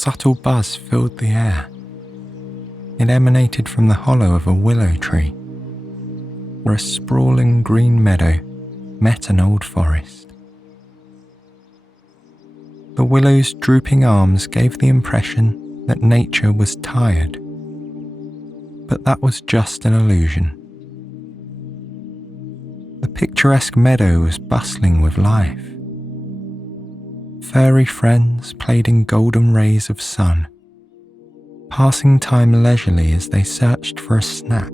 subtle buzz filled the air. It emanated from the hollow of a willow tree, where a sprawling green meadow met an old forest. The willow's drooping arms gave the impression that nature was tired, but that was just an illusion. The picturesque meadow was bustling with life. Furry friends played in golden rays of sun, passing time leisurely as they searched for a snack.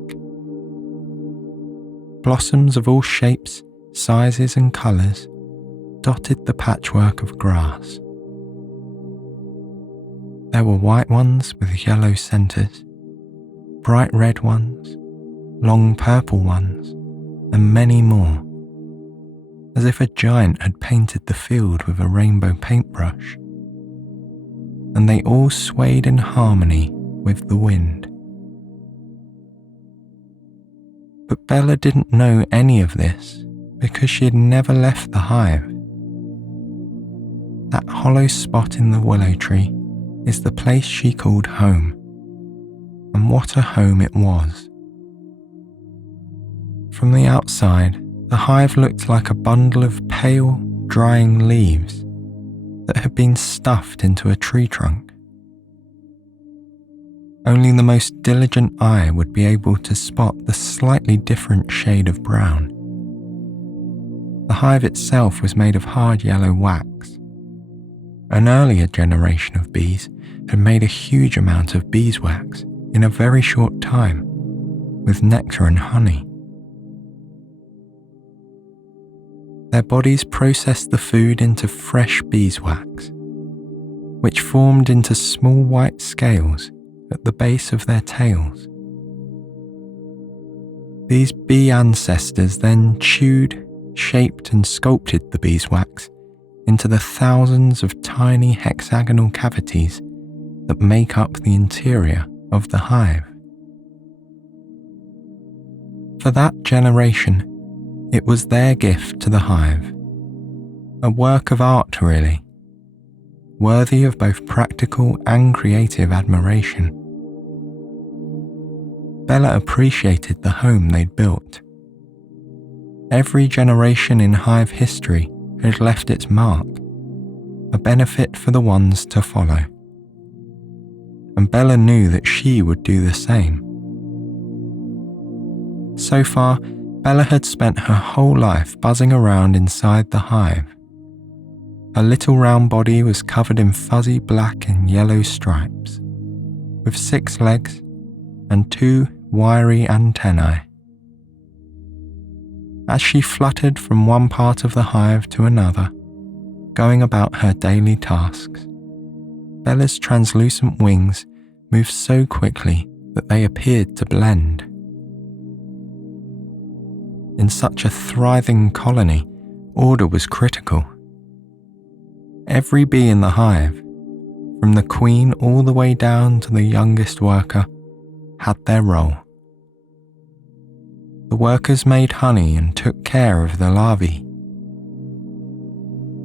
Blossoms of all shapes, sizes and colours dotted the patchwork of grass. There were white ones with yellow centres, bright red ones, long purple ones, and many more, as if a giant had painted the field with a rainbow paintbrush, and they all swayed in harmony with the wind. But Bella didn't know any of this because she had never left the hive. That hollow spot in the willow tree is the place she called home, and what a home it was. From the outside, the hive looked like a bundle of pale, drying leaves that had been stuffed into a tree trunk. Only the most diligent eye would be able to spot the slightly different shade of brown. The hive itself was made of hard yellow wax. An earlier generation of bees had made a huge amount of beeswax in a very short time, with nectar and honey. Their bodies processed the food into fresh beeswax, which formed into small white scales at the base of their tails. These bee ancestors then chewed, shaped and sculpted the beeswax into the thousands of tiny hexagonal cavities that make up the interior of the hive. For that generation, it was their gift to the hive, a work of art really, worthy of both practical and creative admiration. Bella appreciated the home they'd built. Every generation in hive history had left its mark, a benefit for the ones to follow. And Bella knew that she would do the same. So far, Bella had spent her whole life buzzing around inside the hive. Her little round body was covered in fuzzy black and yellow stripes, with 6 legs and 2 wiry antennae. As she fluttered from one part of the hive to another, going about her daily tasks, Bella's translucent wings moved so quickly that they appeared to blend. In such a thriving colony, order was critical. Every bee in the hive, from the queen all the way down to the youngest worker, had their role. The workers made honey and took care of the larvae.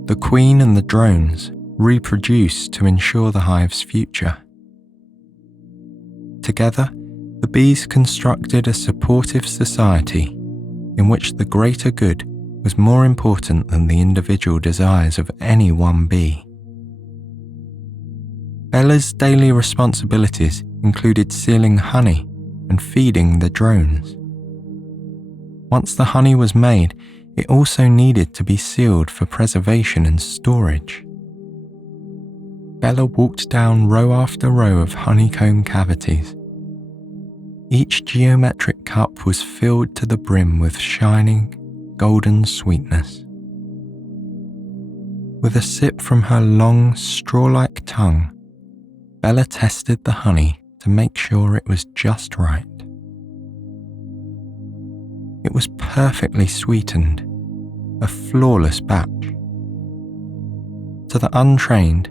The queen and the drones reproduced to ensure the hive's future. Together, the bees constructed a supportive society in which the greater good was more important than the individual desires of any one bee. Bella's daily responsibilities included sealing honey and feeding the drones. Once the honey was made, it also needed to be sealed for preservation and storage. Bella walked down row after row of honeycomb cavities. Each geometric cup was filled to the brim with shining, golden sweetness. With a sip from her long, straw-like tongue, Bella tested the honey to make sure it was just right. It was perfectly sweetened, a flawless batch. To the untrained,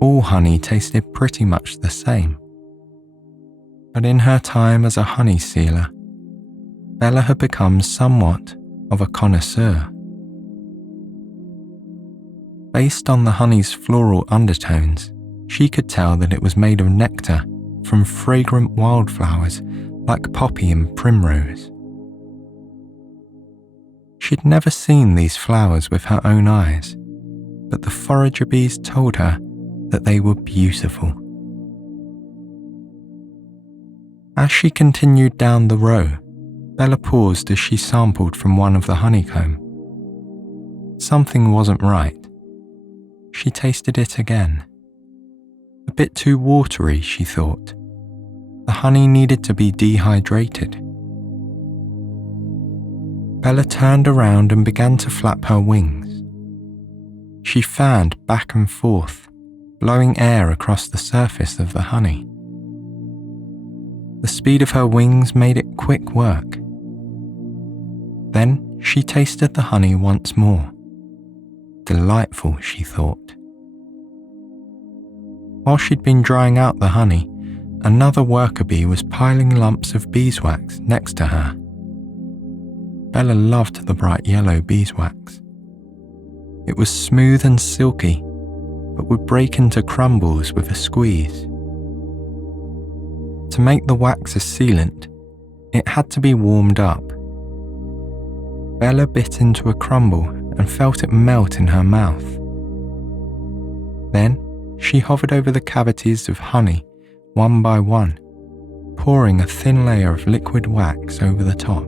all honey tasted pretty much the same. But in her time as a honey sealer, Bella had become somewhat of a connoisseur. Based on the honey's floral undertones, She could tell that it was made of nectar from fragrant wildflowers like poppy and primrose. She'd never seen these flowers with her own eyes, but the forager bees told her that they were beautiful. As she continued down the row, Bella paused as she sampled from one of the honeycomb. Something wasn't right. She tasted it again. A bit too watery, she thought. The honey needed to be dehydrated. Bella turned around and began to flap her wings. She fanned back and forth, blowing air across the surface of the honey. The speed of her wings made it quick work. Then she tasted the honey once more. Delightful, she thought. While she'd been drying out the honey, another worker bee was piling lumps of beeswax next to her. Bella loved the bright yellow beeswax. It was smooth and silky, but would break into crumbles with a squeeze. To make the wax a sealant, it had to be warmed up. Bella bit into a crumble and felt it melt in her mouth. Then she hovered over the cavities of honey one by one, pouring a thin layer of liquid wax over the top.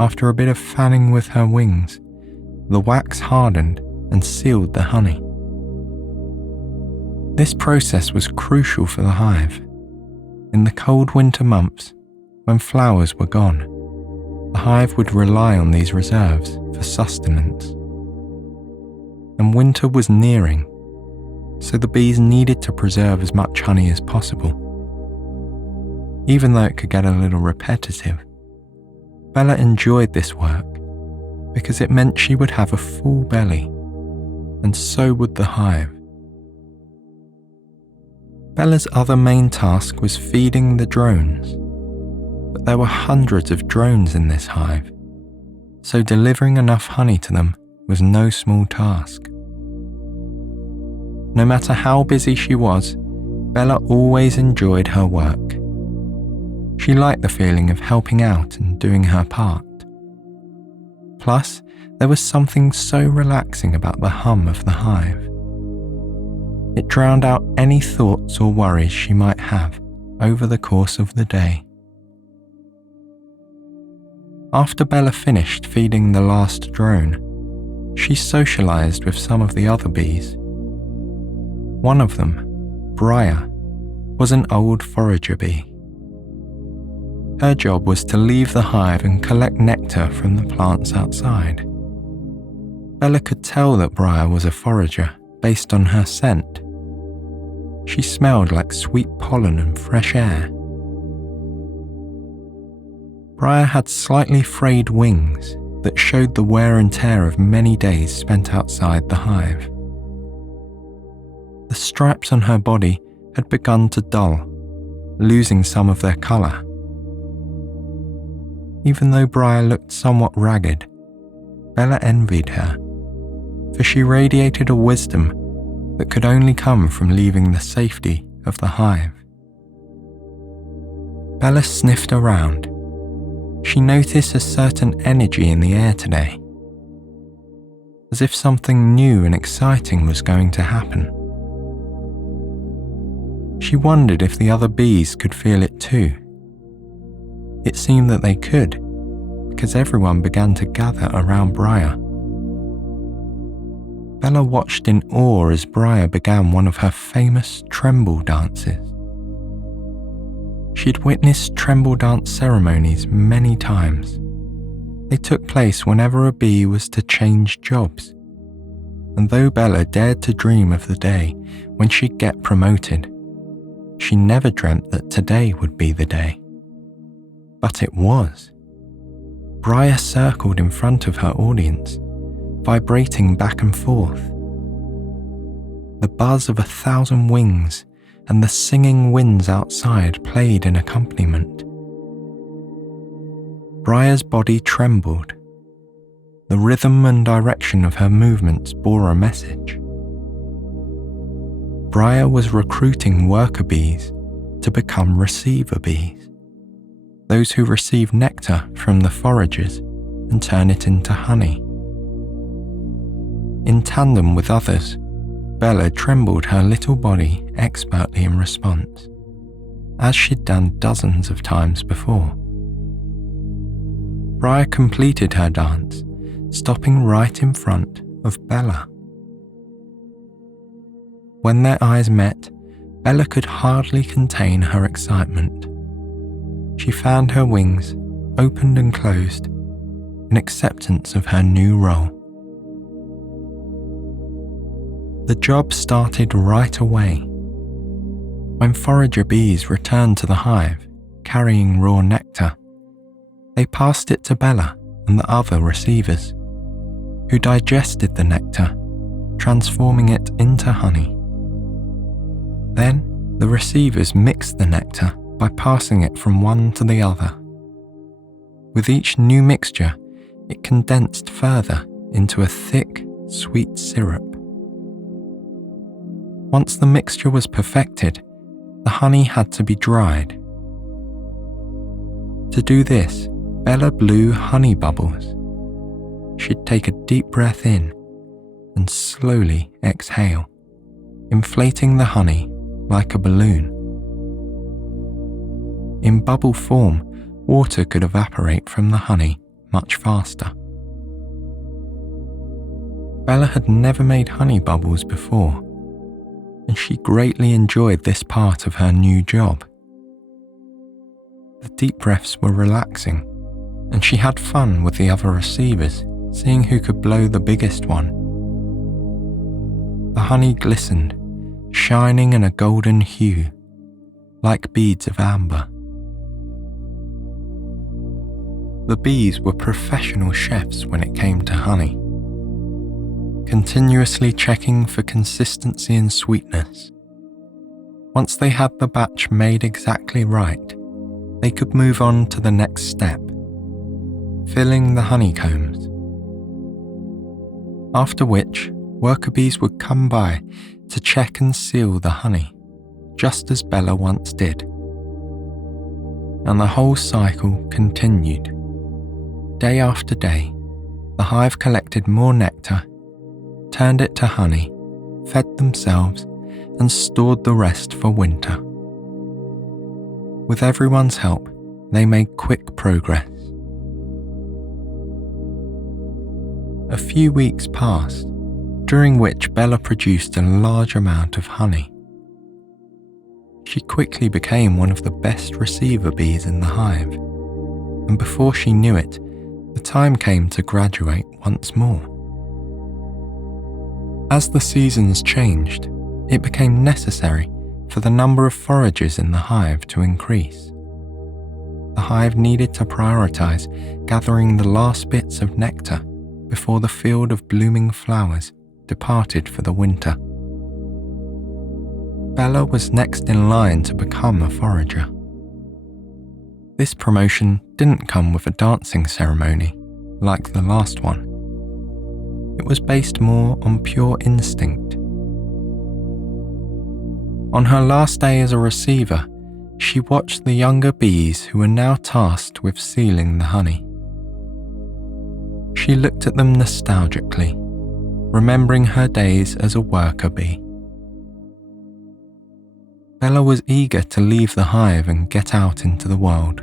After a bit of fanning with her wings, the wax hardened and sealed the honey. This process was crucial for the hive. In the cold winter months, when flowers were gone, the hive would rely on these reserves for sustenance. And winter was nearing, so the bees needed to preserve as much honey as possible. Even though it could get a little repetitive, Bella enjoyed this work because it meant she would have a full belly, and so would the hive. Bella's other main task was feeding the drones, but there were hundreds of drones in this hive, so delivering enough honey to them was no small task. No matter how busy she was, Bella always enjoyed her work. She liked the feeling of helping out and doing her part. Plus, there was something so relaxing about the hum of the hive. It drowned out any thoughts or worries she might have over the course of the day. After Bella finished feeding the last drone, she socialized with some of the other bees. One of them, Briar, was an old forager bee. Her job was to leave the hive and collect nectar from the plants outside. Bella could tell that Briar was a forager based on her scent. She smelled like sweet pollen and fresh air. Briar had slightly frayed wings that showed the wear and tear of many days spent outside the hive. The stripes on her body had begun to dull, losing some of their colour. Even though Briar looked somewhat ragged, Bella envied her, for she radiated a wisdom that could only come from leaving the safety of the hive. Bella sniffed around. She noticed a certain energy in the air today, as if something new and exciting was going to happen. She wondered if the other bees could feel it too. It seemed that they could, because everyone began to gather around Briar. Bella watched in awe as Briar began one of her famous tremble dances. She'd witnessed tremble dance ceremonies many times. They took place whenever a bee was to change jobs. And though Bella dared to dream of the day when she'd get promoted, she never dreamt that today would be the day. But it was. Briar circled in front of her audience, vibrating back and forth. The buzz of 1,000 wings and the singing winds outside played in accompaniment. Briar's body trembled. The rhythm and direction of her movements bore a message. Briar was recruiting worker bees to become receiver bees, those who receive nectar from the foragers and turn it into honey. In tandem with others, Bella trembled her little body expertly in response, as she'd done dozens of times before. Briar completed her dance, stopping right in front of Bella. When their eyes met, Bella could hardly contain her excitement. She fanned her wings, opened and closed, in acceptance of her new role. The job started right away. When forager bees returned to the hive, carrying raw nectar, they passed it to Bella and the other receivers, who digested the nectar, transforming it into honey. Then, the receivers mixed the nectar by passing it from one to the other. With each new mixture, it condensed further into a thick, sweet syrup. Once the mixture was perfected, the honey had to be dried. To do this, Bella blew honey bubbles. She'd take a deep breath in and slowly exhale, inflating the honey like a balloon. In bubble form, water could evaporate from the honey much faster. Bella had never made honey bubbles before, and she greatly enjoyed this part of her new job. The deep breaths were relaxing, and she had fun with the other receivers, seeing who could blow the biggest one. The honey glistened, shining in a golden hue, like beads of amber. The bees were professional chefs when it came to honey, continuously checking for consistency and sweetness. Once they had the batch made exactly right, they could move on to the next step, filling the honeycombs. After which, worker bees would come by to check and seal the honey, just as Bella once did. And the whole cycle continued. Day after day, the hive collected more nectar, turned it to honey, fed themselves, and stored the rest for winter. With everyone's help, they made quick progress. A few weeks passed, during which Bella produced a large amount of honey. She quickly became one of the best receiver bees in the hive, and before she knew it, the time came to graduate once more. As the seasons changed, it became necessary for the number of foragers in the hive to increase. The hive needed to prioritize gathering the last bits of nectar before the field of blooming flowers departed for the winter. Bella was next in line to become a forager. This promotion didn't come with a dancing ceremony like the last one. It was based more on pure instinct. On her last day as a receiver, she watched the younger bees who were now tasked with sealing the honey. She looked at them nostalgically, remembering her days as a worker bee. Bella was eager to leave the hive and get out into the world.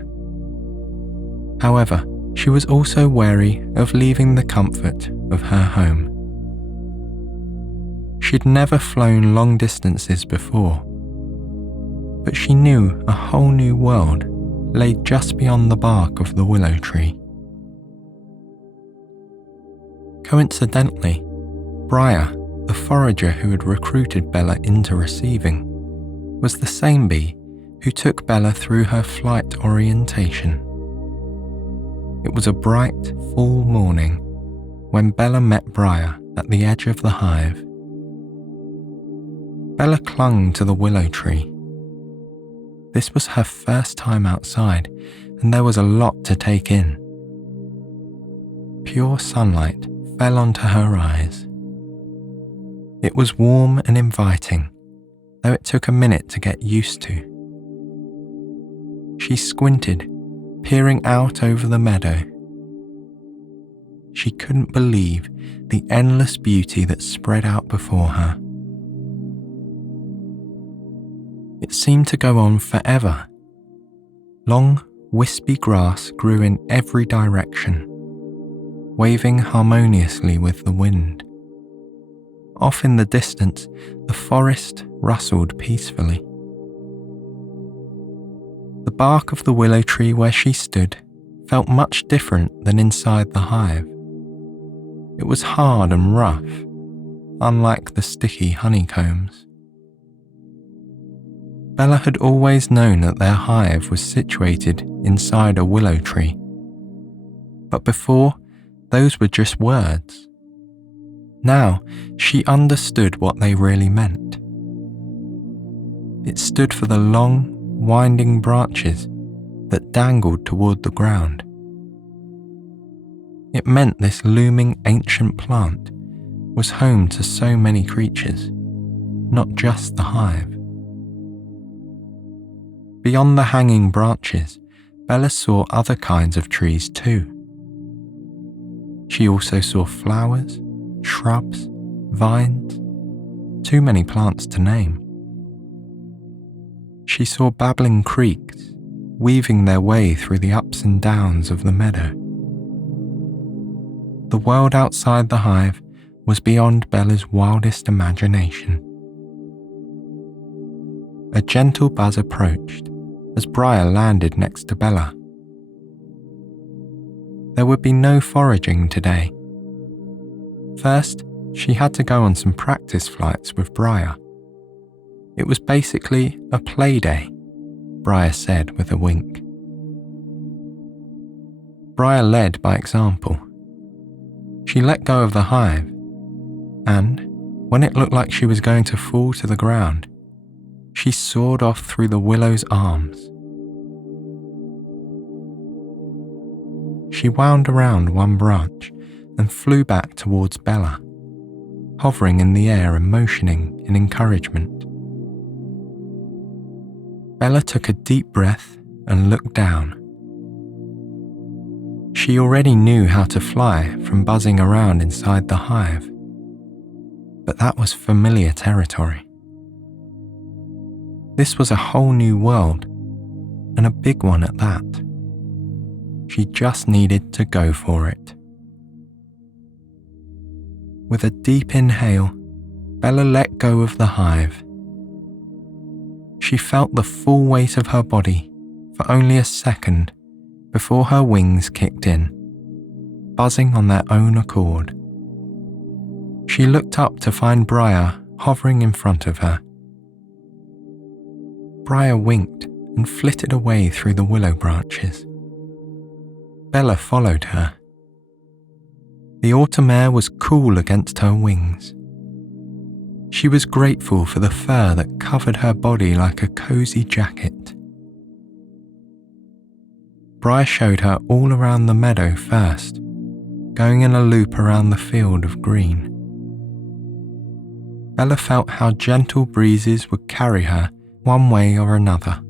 However, she was also wary of leaving the comfort of her home. She'd never flown long distances before, but she knew a whole new world lay just beyond the bark of the willow tree. Coincidentally, Briar, the forager who had recruited Bella into receiving, was the same bee who took Bella through her flight orientation. It was a bright, fall morning when Bella met Briar at the edge of the hive. Bella clung to the willow tree. This was her first time outside, and there was a lot to take in. Pure sunlight fell onto her eyes. It was warm and inviting, though it took a minute to get used to. She squinted, peering out over the meadow. She couldn't believe the endless beauty that spread out before her. It seemed to go on forever. Long, wispy grass grew in every direction, waving harmoniously with the wind. Off in the distance, the forest rustled peacefully. The bark of the willow tree where she stood felt much different than inside the hive. It was hard and rough, unlike the sticky honeycombs. Bella had always known that their hive was situated inside a willow tree, but before, those were just words. Now, she understood what they really meant. It stood for the long, winding branches that dangled toward the ground. It meant this looming ancient plant was home to so many creatures, not just the hive. Beyond the hanging branches, Bella saw other kinds of trees too. She also saw flowers, shrubs, vines, too many plants to name. She saw babbling creeks, weaving their way through the ups and downs of the meadow. The world outside the hive was beyond Bella's wildest imagination. A gentle buzz approached as Briar landed next to Bella. There would be no foraging today. First, she had to go on some practice flights with Briar. It was basically a play day, Briar said with a wink. Briar led by example. She let go of the hive, and when it looked like she was going to fall to the ground, she soared off through the willow's arms. She wound around one branch and flew back towards Bella, hovering in the air and motioning in encouragement. Bella took a deep breath and looked down. She already knew how to fly from buzzing around inside the hive, but that was familiar territory. This was a whole new world, and a big one at that. She just needed to go for it. With a deep inhale, Bella let go of the hive. She felt the full weight of her body for only a second before her wings kicked in, buzzing on their own accord. She looked up to find Briar hovering in front of her. Briar winked and flitted away through the willow branches. Bella followed her. The autumn air was cool against her wings. She was grateful for the fur that covered her body like a cozy jacket. Briar showed her all around the meadow first, going in a loop around the field of green. Bella felt how gentle breezes would carry her one way or another.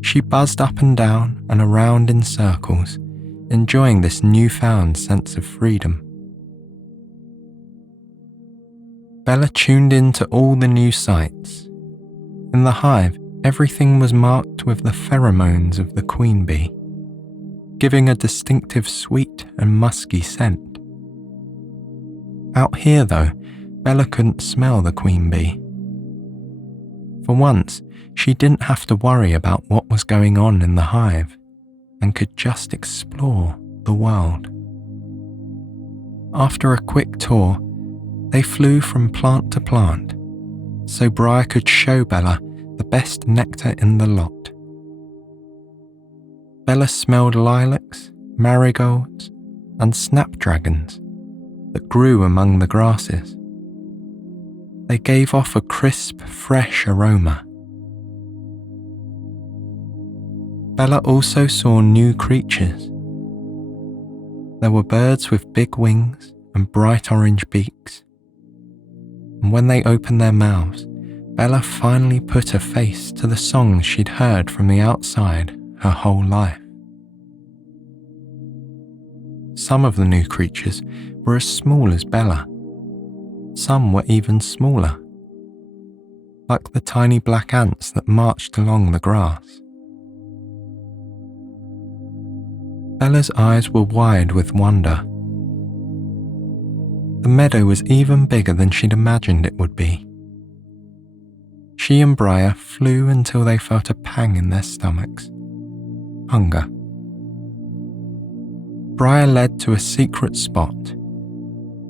She buzzed up and down and around in circles, enjoying this newfound sense of freedom. Bella tuned into all the new sights. In the hive, everything was marked with the pheromones of the queen bee, giving a distinctive sweet and musky scent. Out here, though, Bella couldn't smell the queen bee. For once, she didn't have to worry about what was going on in the hive and could just explore the world. After a quick tour, they flew from plant to plant, so Briar could show Bella the best nectar in the lot. Bella smelled lilacs, marigolds, and snapdragons that grew among the grasses. They gave off a crisp, fresh aroma. Bella also saw new creatures. There were birds with big wings and bright orange beaks, and when they opened their mouths, Bella finally put a face to the songs she'd heard from the outside her whole life. Some of the new creatures were as small as Bella. Some were even smaller, like the tiny black ants that marched along the grass. Bella's eyes were wide with wonder. The meadow was even bigger than she'd imagined it would be. She and Briar flew until they felt a pang in their stomachs. Hunger. Briar led to a secret spot,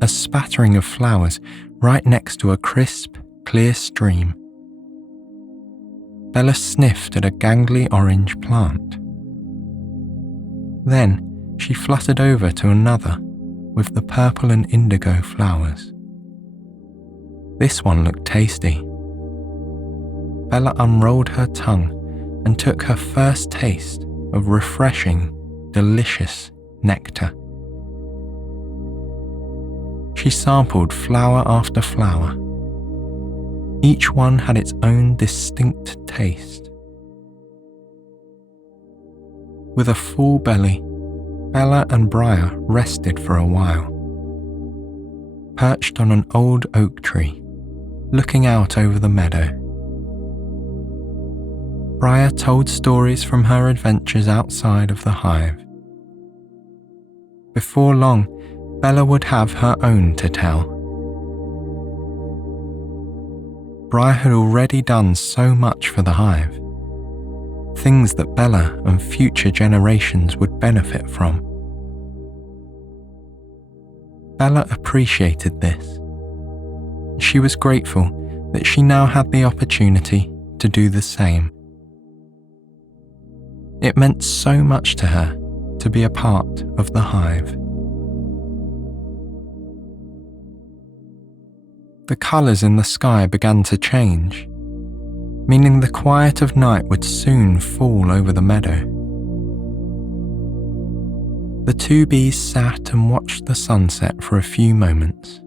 a spattering of flowers right next to a crisp, clear stream. Bella sniffed at a gangly orange plant. Then she fluttered over to another with the purple and indigo flowers. This one looked tasty. Bella unrolled her tongue and took her first taste of refreshing, delicious nectar. She sampled flower after flower. Each one had its own distinct taste. With a full belly, Bella and Briar rested for a while, perched on an old oak tree, looking out over the meadow. Briar told stories from her adventures outside of the hive. Before long, Bella would have her own to tell. Briar had already done so much for the hive, things that Bella and future generations would benefit from. Bella appreciated this. She was grateful that she now had the opportunity to do the same. It meant so much to her to be a part of the hive. The colours in the sky began to change, meaning the quiet of night would soon fall over the meadow. The two bees sat and watched the sunset for a few moments.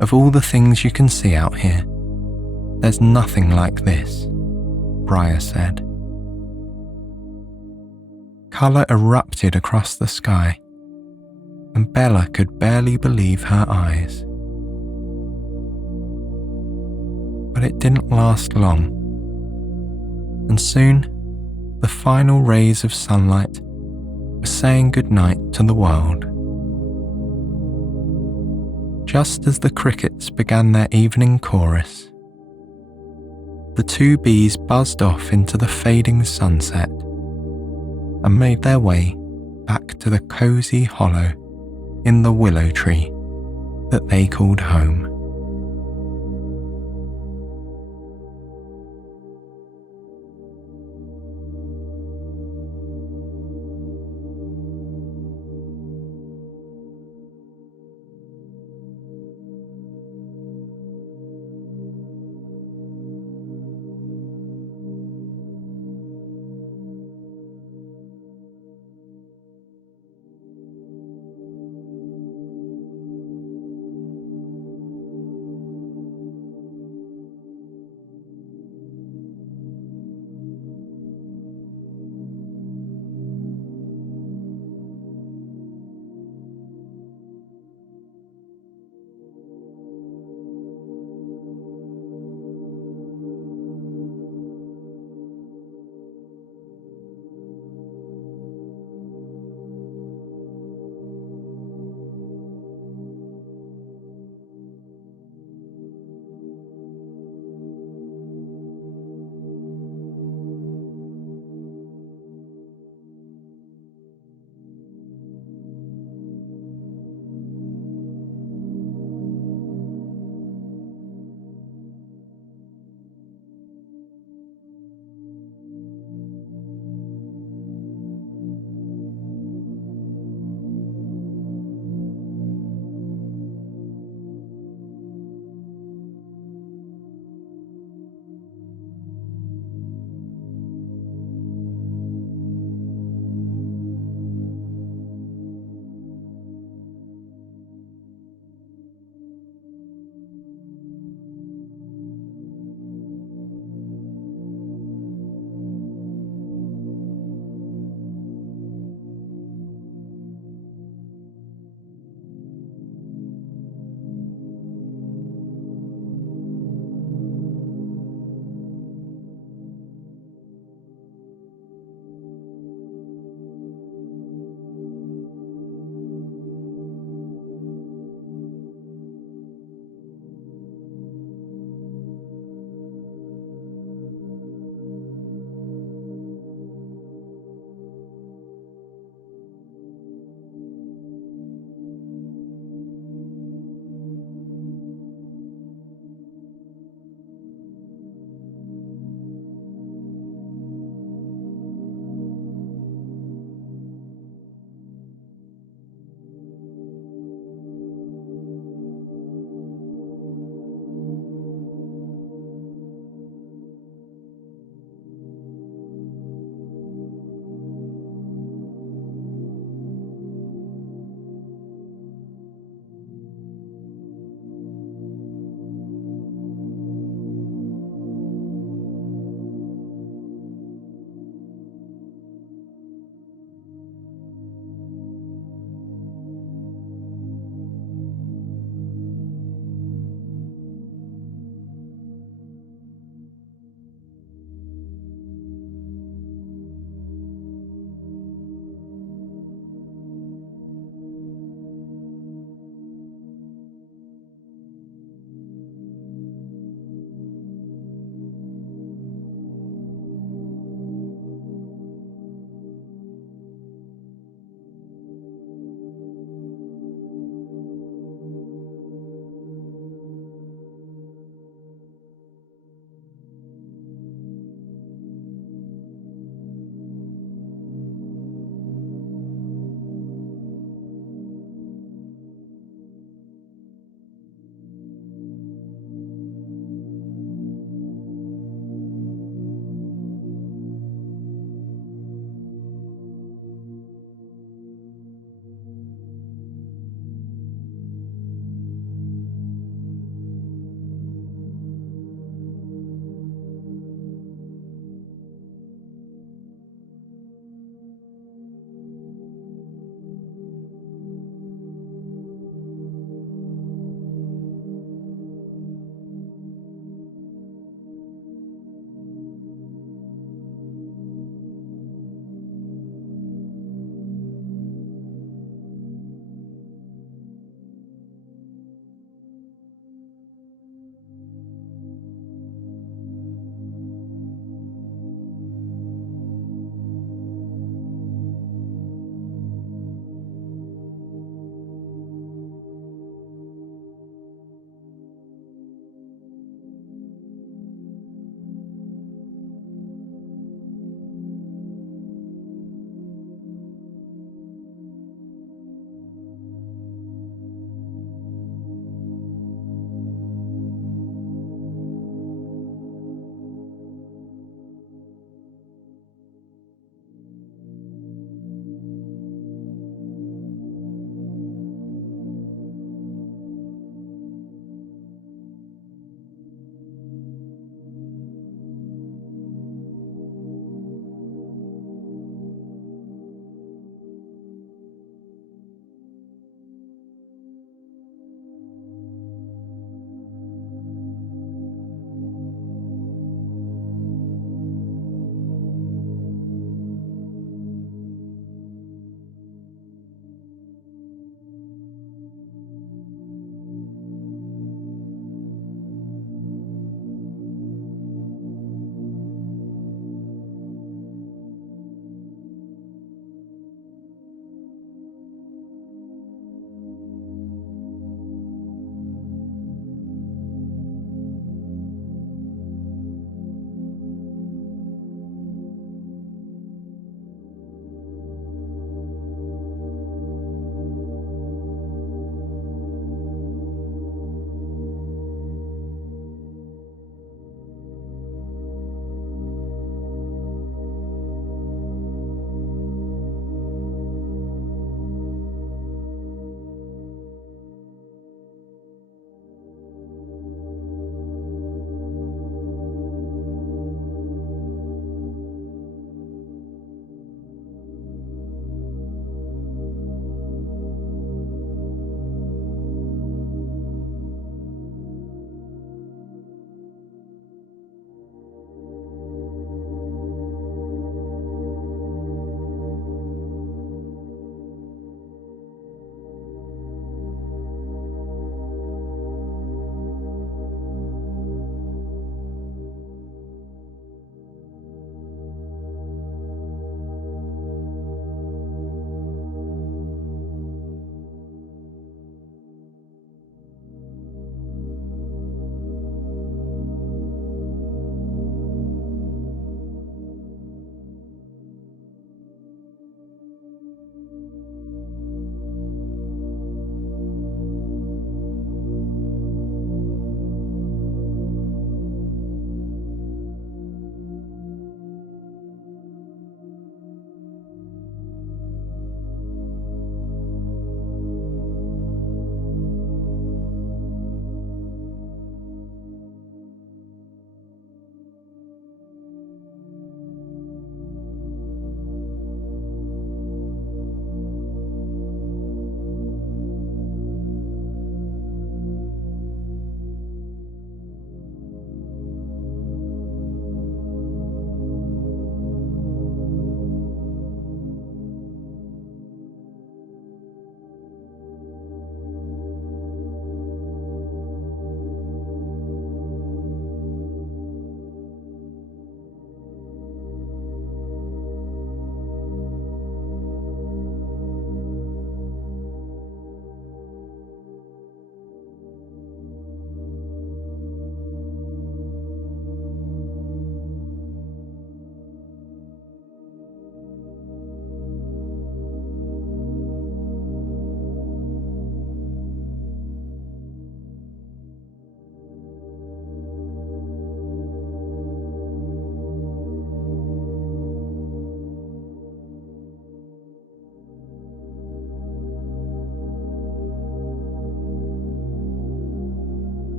Of all the things you can see out here, there's nothing like this, Briar said. Colour erupted across the sky, and Bella could barely believe her eyes. But it didn't last long, and soon the final rays of sunlight were saying goodnight to the world. Just as the crickets began their evening chorus, the two bees buzzed off into the fading sunset and made their way back to the cosy hollow in the willow tree that they called home.